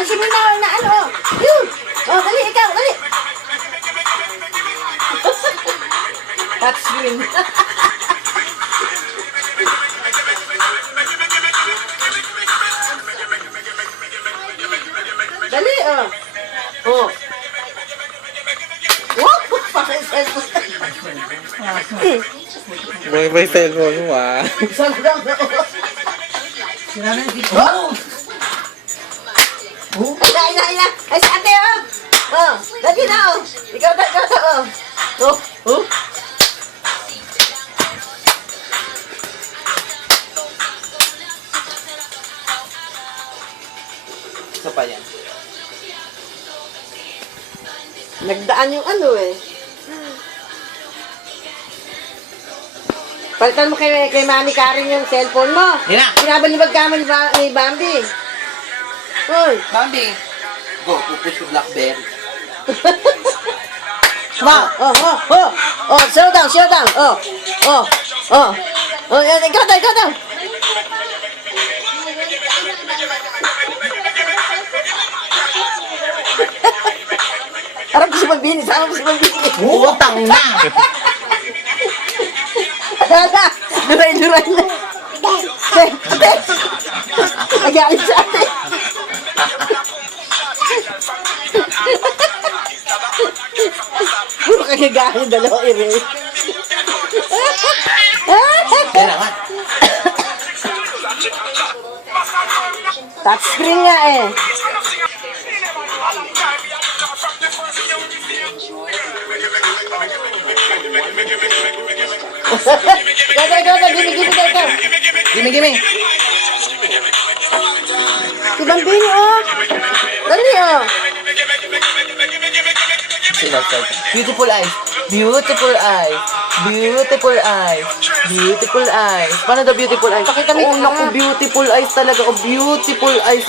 Ang seminar na ano. Yun. Oh, dali, ikaw, dali. Touchscreen. Dali, oh. Oh. Wow! Pakay cellphone. May cellphone mo ah. Saan lang na, oh. Sinabi na dito. Ina. Ay, sa ate, oh. Oh, dali na, oh. Ikaw na, oh. Oh, oh. Isa pa yan. Nagdaan yung ano eh. Palitan mo kay Mami Karen yung cellphone mo. Yan na. Binabalibag ka mo ni Bambi. Hoy. Bambi. Go, pupush yung Blackberry. Ma. Oh, slow down. Oh, yan, ikaw daw. Harap ko si Malbini, Utang na! Dada, duray na. Nagalit sa ate. Puro kagagahin, dalawa ire. Yan na nga. Touchscreen nga eh. Go. Gimme. Si Bambini, oh. Dali, oh. Beautiful eyes. Paano daw beautiful eyes? Pakita mo Oh, yung naku, mga. beautiful eyes talaga. Oh, beautiful eyes.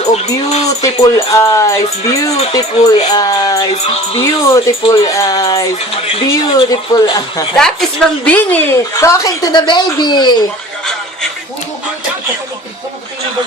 That is Bambini talking to the baby. Uy, huwag mo ito. Ito sa electric ko. Nakatayin ba